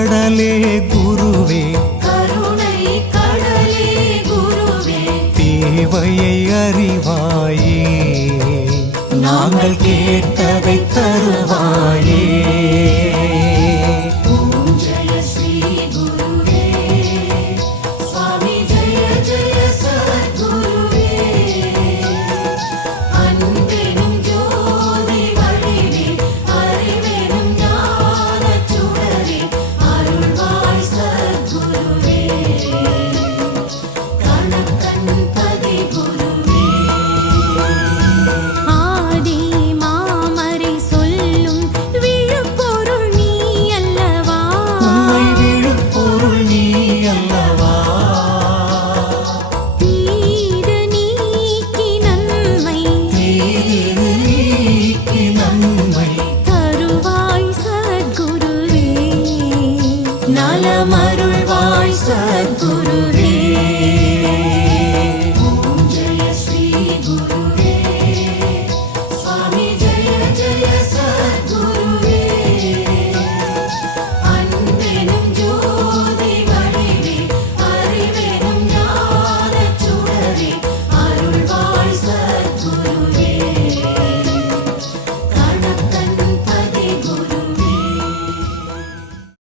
கடலே குருவே, கருணை கடலே குருவே, தேவையை அறிவாயே, நாங்கள் கேட்டதை தருவாயே. ஓம் ஜெய ஸ்ரீ குருவே, சுவாமி ஜெய ஜெய சத்குருவே, அன்பெனும் ஜோதி வடிவே, அறிவெனும் ஞானச் சுடரே, அருள்வாய் சத்குருவே, கணக்கன் பதி குருவே. ஆதி மாமரை சொல்லும் விழுப்பொருள் நீ அல்லவா, உண்மை விழுப்பொருள் நீ அல்லவா, தீது நீக்கி நன்மை தீது நீக்கி நன்மை தருவாய் சத்குருவே, நலமருள்வாய் சத்குருவே.